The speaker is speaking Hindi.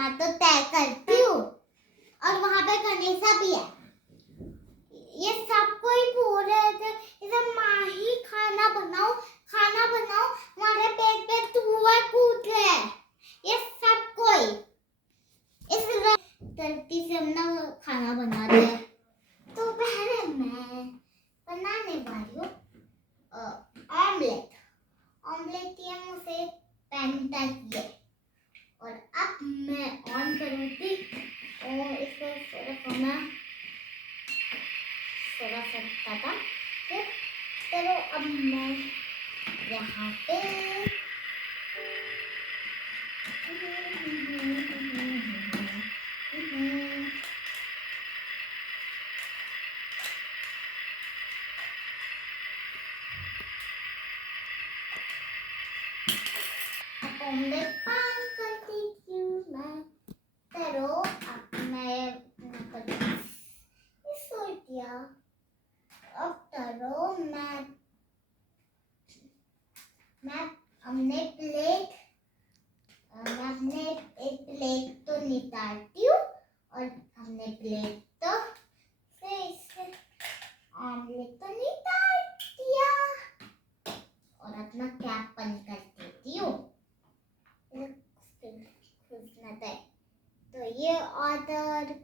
टमाटर तय करती हूँ और वहाँ पे गणेशा भी है। ये सब कोई बोल रहे थे इसे माँ ही खाना बनाओ हमारे पेट पे चूहा कूद रहे हैं। ये सब कोई इस धरती से हम ना खाना बनाते हैं। तो पहले मैं बनाने वाली हूँ ऑमलेट। ऑमलेट किया मुझे पैन टाइप है और अब मैं ऑन करूँगी और इसको थोड़ा था। चलो अब मैं यहाँ पे ऑमलेट पान करती हूँ मैं। चलो अब मैं दिया अब करो मैं हमने एक प्लेट तो निकालती हूँ और हमने प्लेट तो से इसे ऑमलेट तो निकाल दिया और अपना कैप बंद कर देती हूँ। तो ये ऑर्डर